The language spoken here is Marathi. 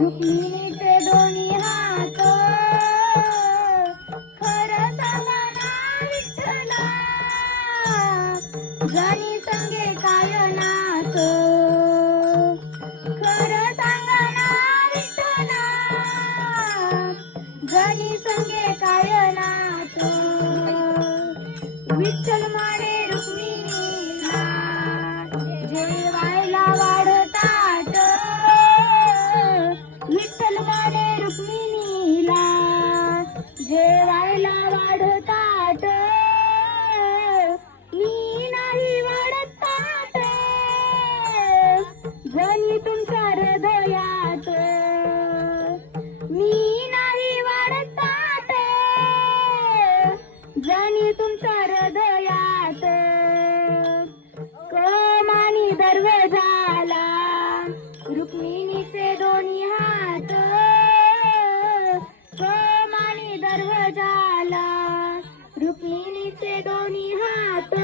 रुक्मिणीचे दोन्ही हात खरं सांगा ना विठ्ठला जणी संगे काय नात खरं सांगा ना विठ्ठला जणी संगे काय नात विठ्ठल म्हणे रुक्मिणीला जेवायला वाढतात विठ्ठल म्हणे रुक्मिणीला जेवायला वाढतात मी नाही वाढतात जणी तुमच्या हृदयात मी नाही वाढतात जणी तुमच्या हृदयात कमानी दरवाजाला रुक्मिणीचे दोन्ही हात कमानी दरवाजाला रुक्मिणीचे दोन्ही हात